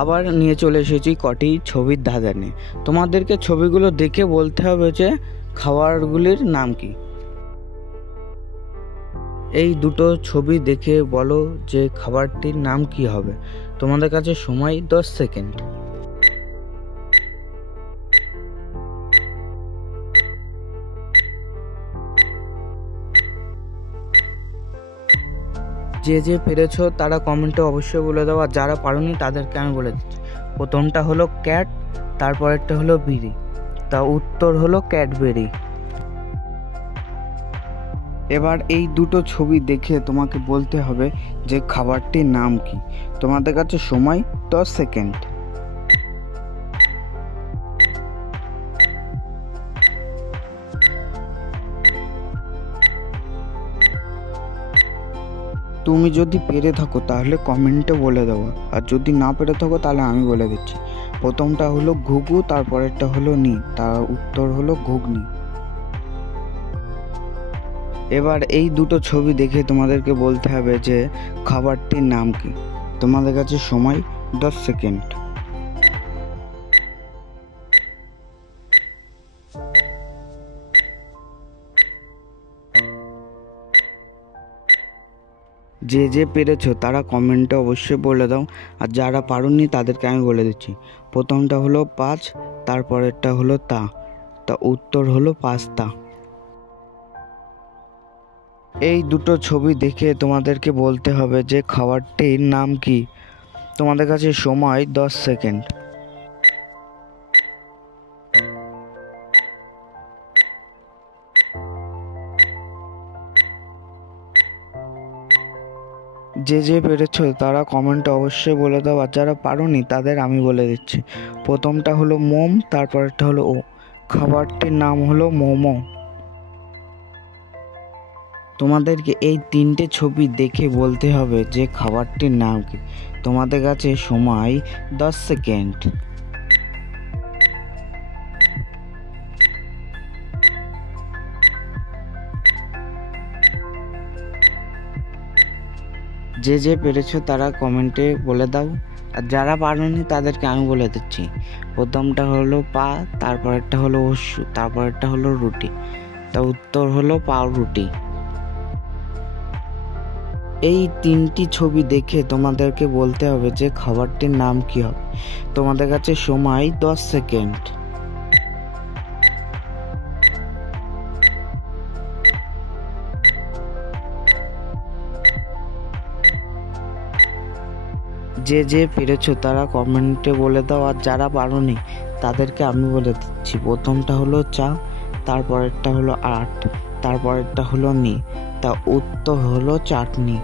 আবার নিয়ে চলে এসেছি কটি ছবির ধাঁধা নিয়ে। তোমাদেরকে ছবিগুলো দেখে বলতে হবে যে খাবারগুলির নাম কি। এই দুটো ছবি দেখে বলো যে খাবারটির নাম কি হবে। তোমাদের কাছে সময় 10 সেকেন্ড। যে যে পেরেছো তারা কমেন্টে অবশ্যই বলে দাও, আর যারা পারোনি তাদেরকে আমি বলে দিচ্ছি। প্রথমটা হলো ক্যাট, তারপরেরটা হলো বিড়ি, তা উত্তর হলো ক্যাডবেরি। এবার এই দুটো ছবি দেখে তোমাকে বলতে হবে যে খাবারটির নাম কি। তোমাদের কাছে সময় 10 সেকেন্ড। তুমি যদি পেরে থাকো তাহলে কমেন্টে বলে দেবো, আর যদি না পেরে থাকো তাহলে আমি বলে দিচ্ছি। প্রথমটা হলো ঘুঘু, তারপরেরটা হলো নি, তার উত্তর হলো ঘুগনি। এবার এই দুটো ছবি দেখে তোমাদেরকে বলতে হবে যে খাবারটির নাম কি। তোমাদের কাছে সময় 10 সেকেন্ড। যে যে পেরেছো তারা কমেন্টে অবশ্যই বলে দাও, আর যারা পারোনি তাদেরকে আমি বলে দিচ্ছি। প্রথমটা হলো 5, তারপরেরটা হলো তা উত্তর হলো পাস্তা। এই দুটো ছবি দেখে তোমাদেরকে বলতে হবে যে খাবারটির নাম কি। তোমাদের কাছে সময় 10 সেকেন্ড। যে যে পেরেছো তারা কমেন্টে অবশ্যই বলে দাও, আর যারা পারোনি তাদের আমি বলে দিচ্ছি। প্রথমটা হলো মোম, তারপরেরটা হলো ও, খাবারটির নাম হলো মোমো। তোমাদেরকে এই তিনটে ছবি দেখে বলতে হবে যে খাবারটির নাম কি। তোমাদের কাছে সময় 10 সেকেন্ড। যে যে পেরেছো তারা কমেন্টে বলে দাও, আর যারা পারোনি তাদেরকে আমি বলে দিচ্ছি। প্রথমটা হলো পা, তারপরেরটা হলো অশ্রু, তারপরেরটা হলো রুটি, তা উত্তর হলো পাউরুটি। এই তিনটি ছবি দেখে তোমাদেরকে বলতে হবে যে খাবারটির নাম কি হবে। তোমাদের কাছে সময় 10 সেকেন্ড। যে যে পেরেছো তারা কমেন্টে বলে দাও, আর যারা পারোনি তাদেরকে আমি বলে দিচ্ছি। প্রথমটা হলো চা, তারপরেরটা হলো আট, তারপরেরটা হলো নি, তা উত্তর হলো চাটনি।